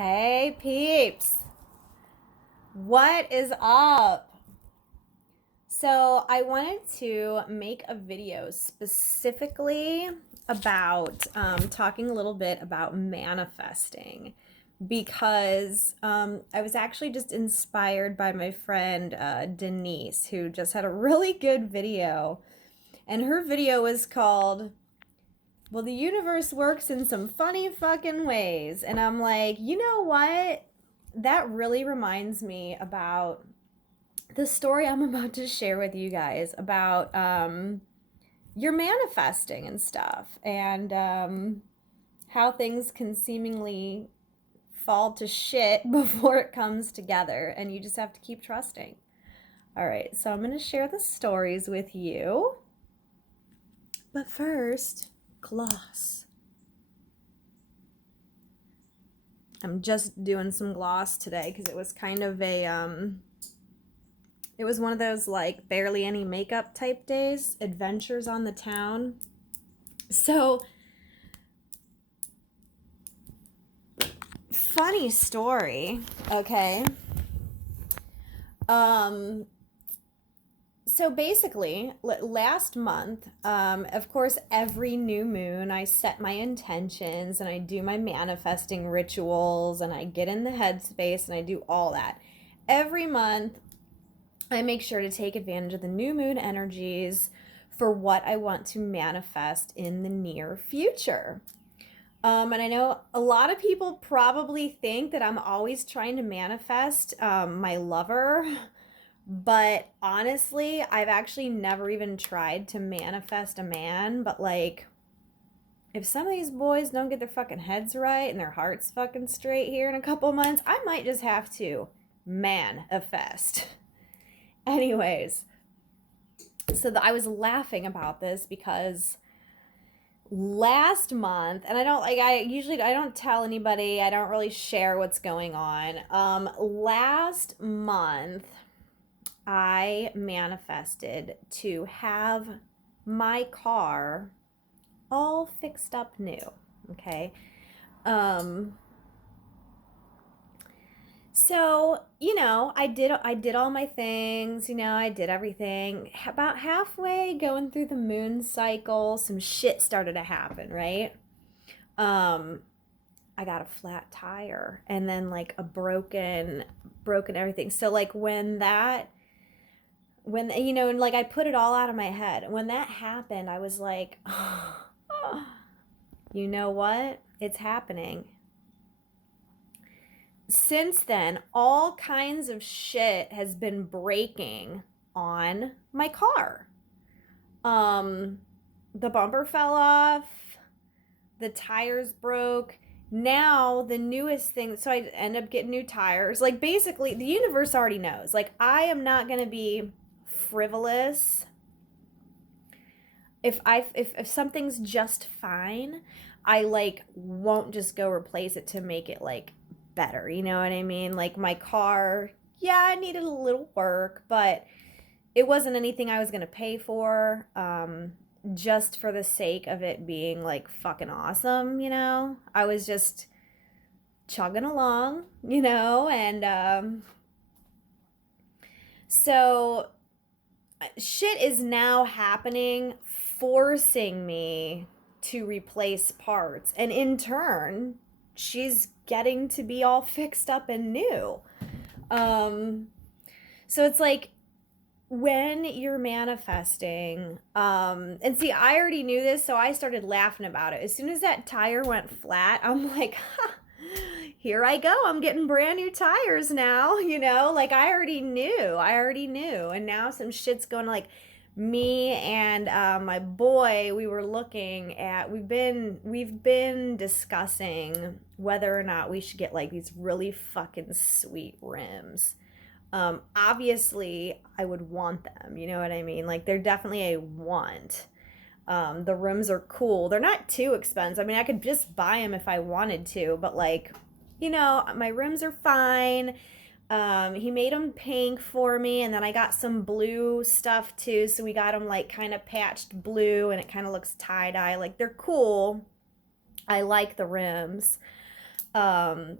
Hey peeps, what is up? So, I wanted to make a video specifically about talking a little bit about manifesting because I was actually just inspired by my friend Denise, who just had a really good video. And her video was called, well, the universe works in some funny fucking ways. And I'm like, you know what? That really reminds me about the story I'm about to share with you guys about your manifesting and stuff and how things can seemingly fall to shit before it comes together. And you just have to keep trusting. All right, so I'm going to share the stories with you. But first, gloss. I'm just doing some gloss today because it was kind of it was one of those like barely any makeup type days, adventures on the town. So, funny story, okay? Um, so basically, last month, of course, every new moon, I set my intentions and I do my manifesting rituals and I get in the headspace and I do all that. Every month, I make sure to take advantage of the new moon energies for what I want to manifest in the near future. And I know a lot of people probably think that I'm always trying to manifest my lover, but honestly, I've actually never even tried to manifest a man. But like, if some of these boys don't get their fucking heads right and their hearts fucking straight here in a couple months, I might just have to manifest. Anyways, so I was laughing about this because last month, and I don't tell anybody, I don't really share what's going on. Last month I manifested to have my car all fixed up new. Okay. Um So, I did all my things, I did everything. About halfway going through the moon cycle, some shit started to happen, right? Um, I got a flat tire and then like a broken everything. So like when and like I put it all out of my head. When that happened, I was like, you know what? It's happening. Since then, all kinds of shit has been breaking on my car. Um, the bumper fell off, the tires broke. Now, the newest thing, so I end up getting new tires. Like, basically, the universe already knows. Like, I am not going to be frivolous. If something's just fine, I like won't just go replace it to make it like better. You know what I mean? Like my car, yeah, it needed a little work, but it wasn't anything I was gonna pay for. Just for the sake of it being like fucking awesome. I was just chugging along, and so shit is now happening, forcing me to replace parts. And in turn, she's getting to be all fixed up and new. Um, so it's like when you're manifesting, and see, I already knew this, so I started laughing about it. As soon as that tire went flat, I'm like, ha, here I go. I'm getting brand new tires now, like I already knew. And now some shit's going like me and my boy, we've been discussing whether or not we should get like these really fucking sweet rims. Obviously I would want them, you know what I mean? Like they're definitely a want. The rims are cool. They're not too expensive. I mean, I could just buy them if I wanted to, but like, my rims are fine. He made them pink for me, and then I got some blue stuff too. So we got them like kind of patched blue, and it kind of looks tie dye. Like they're cool. I like the rims. Um,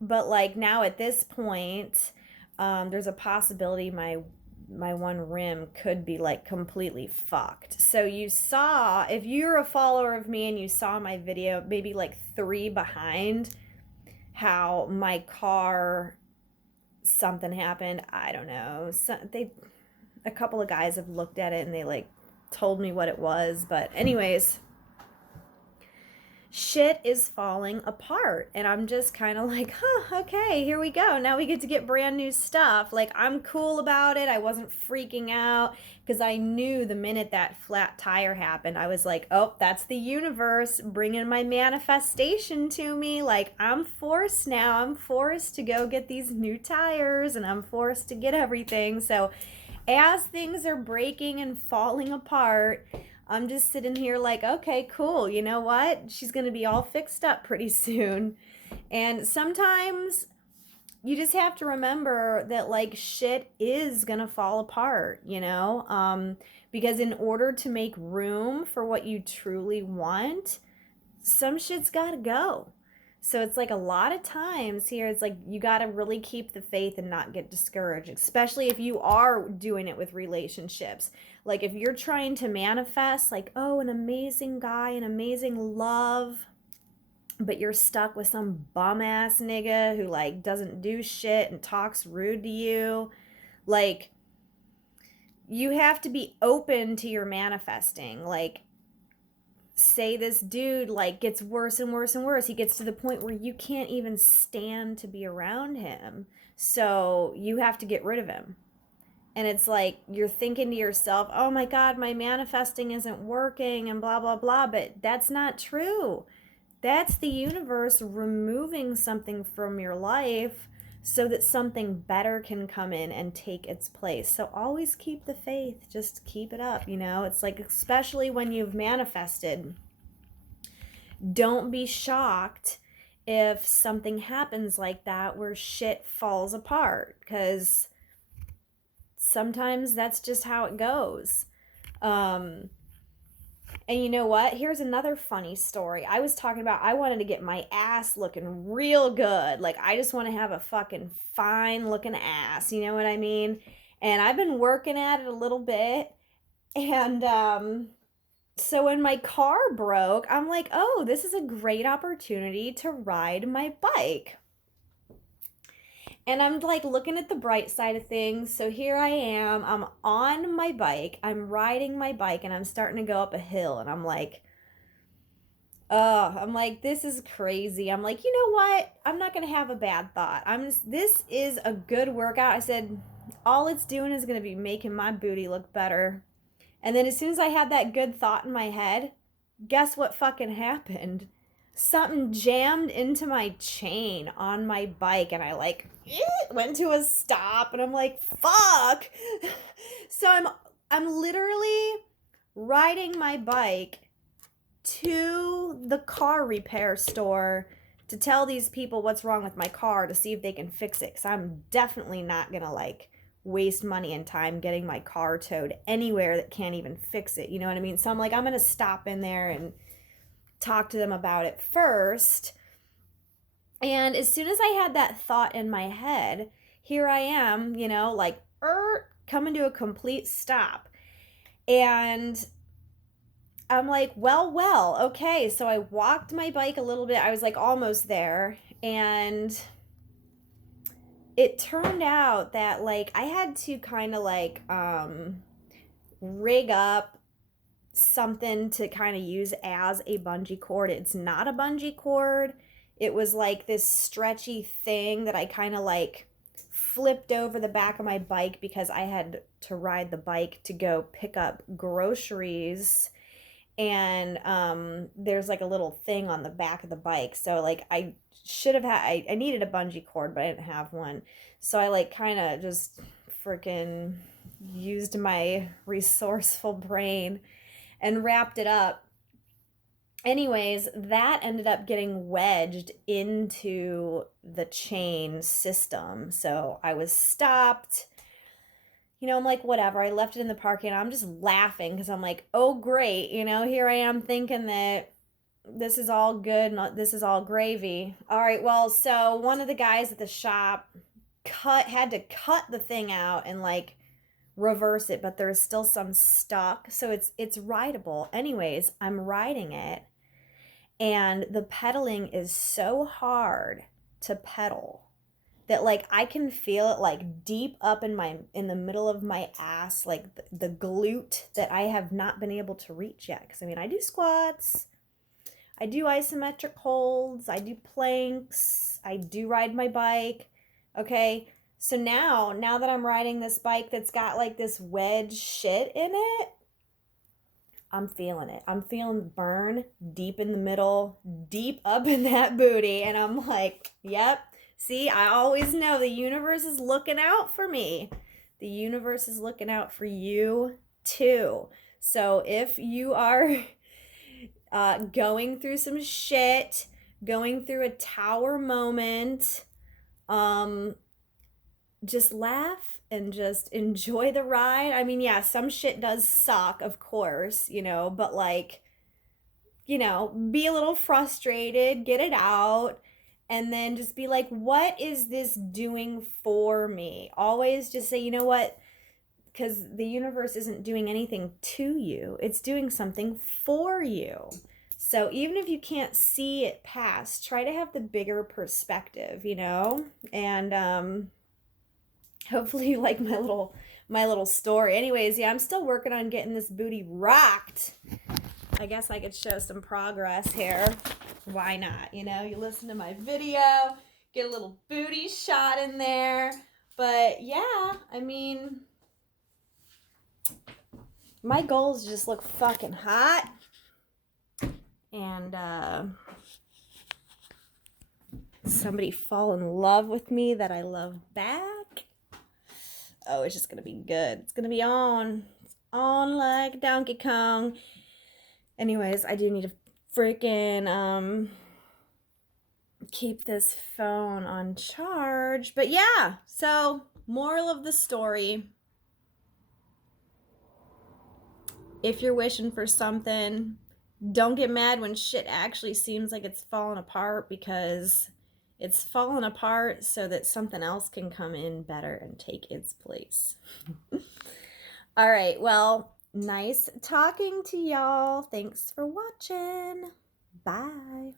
But like now at this point, there's a possibility my one rim could be like completely fucked. So you saw, if you're a follower of me and you saw my video, maybe like three behind, how my car, something happened. I don't know. So they, a couple of guys have looked at it and they like told me what it was. But anyways, shit is falling apart, and I'm just kind of like, huh, okay, here we go, now we get to get brand new stuff. Like, I'm cool about it. I wasn't freaking out because I knew the minute that flat tire happened, I was like, oh, that's the universe bringing my manifestation to me. Like, I'm forced now, I'm forced to go get these new tires, and I'm forced to get everything. So as things are breaking and falling apart, I'm just sitting here like, okay, cool. You know what? She's going to be all fixed up pretty soon. And sometimes you just have to remember that like shit is going to fall apart, you know? Because in order to make room for what you truly want, some shit's got to go. So it's like a lot of times here, it's like you got to really keep the faith and not get discouraged, especially if you are doing it with relationships. Like if you're trying to manifest, like, oh, an amazing guy, an amazing love, but you're stuck with some bum ass nigga who like doesn't do shit and talks rude to you, like, you have to be open to your manifesting. Like, say this dude like gets worse and worse and worse, he gets to the point where you can't even stand to be around him, so you have to get rid of him. And it's like you're thinking to yourself, oh my god, my manifesting isn't working and blah blah blah, but that's not true. That's the universe removing something from your life so that something better can come in and take its place. So always keep the faith, just keep it up, you know? It's like, especially when you've manifested, don't be shocked if something happens like that where shit falls apart, because sometimes that's just how it goes. And you know what? Here's another funny story. I was talking about, I wanted to get my ass looking real good. Like, I just want to have a fucking fine looking ass. You know what I mean? And I've been working at it a little bit. And so when my car broke, I'm like, oh, this is a great opportunity to ride my bike. And I'm like looking at the bright side of things. So here I am. I'm on my bike. I'm riding my bike and I'm starting to go up a hill. And I'm like, this is crazy. I'm like, you know what? I'm not going to have a bad thought. This is a good workout. I said, all it's doing is going to be making my booty look better. And then as soon as I had that good thought in my head, guess what fucking happened? Something jammed into my chain on my bike and I like went to a stop and I'm like, fuck. So I'm literally riding my bike to the car repair store to tell these people what's wrong with my car to see if they can fix it, cuz I'm definitely not going to like waste money and time getting my car towed anywhere that can't even fix it. You know what I mean? So I'm like, I'm going to stop in there and talk to them about it first. And as soon as I had that thought in my head, here I am, you know, like coming to a complete stop. And I'm like, well, okay. So I walked my bike a little bit. I was like almost there. And it turned out that like I had to kind of like rig up something to kind of use as a bungee cord. It's not a bungee cord. It was like this stretchy thing that I kind of like flipped over the back of my bike because I had to ride the bike to go pick up groceries. And there's like a little thing on the back of the bike. So like I should have had, I needed a bungee cord, but I didn't have one. So I like kind of just freaking used my resourceful brain and wrapped it up. Anyways, that ended up getting wedged into the chain system. So I was stopped. You know, I'm like, whatever. I left it in the parking lot. I'm just laughing because I'm like, oh, great. You know, here I am thinking that This is all good. This is all gravy. All right, well, so one of the guys at the shop had to cut the thing out and like reverse it, but there's still some stuck. So it's rideable. Anyways, I'm riding it, and the pedaling is so hard to pedal that like I can feel it like deep up in the middle of my ass, like the glute that I have not been able to reach yet. Because I mean, I do squats, I do isometric holds, I do planks, I do ride my bike. Okay, so now that I'm riding this bike that's got like this wedge shit in it, I'm feeling it. I'm feeling the burn deep in the middle, deep up in that booty. And I'm like, yep. See, I always know the universe is looking out for me. The universe is looking out for you too. So if you are going through some shit, going through a tower moment, just laugh and just enjoy the ride. I mean, yeah, some shit does suck, of course, but like, be a little frustrated, get it out, and then just be like, what is this doing for me? Always just say, you know what? Because the universe isn't doing anything to you, it's doing something for you. So even if you can't see it pass, try to have the bigger perspective, and hopefully you like my little story. Anyways, yeah, I'm still working on getting this booty rocked. I guess I could show some progress here. Why not? You listen to my video, get a little booty shot in there. But yeah, I mean, my goals just look fucking hot. And somebody fall in love with me that I love back. Oh, it's just gonna be good. It's gonna be on like Donkey Kong. Anyways, I do need to freaking keep this phone on charge. But yeah, so moral of the story, if you're wishing for something, don't get mad when shit actually seems like it's falling apart, because it's falling apart so that something else can come in better and take its place. All right, well, nice talking to y'all. Thanks for watching. Bye.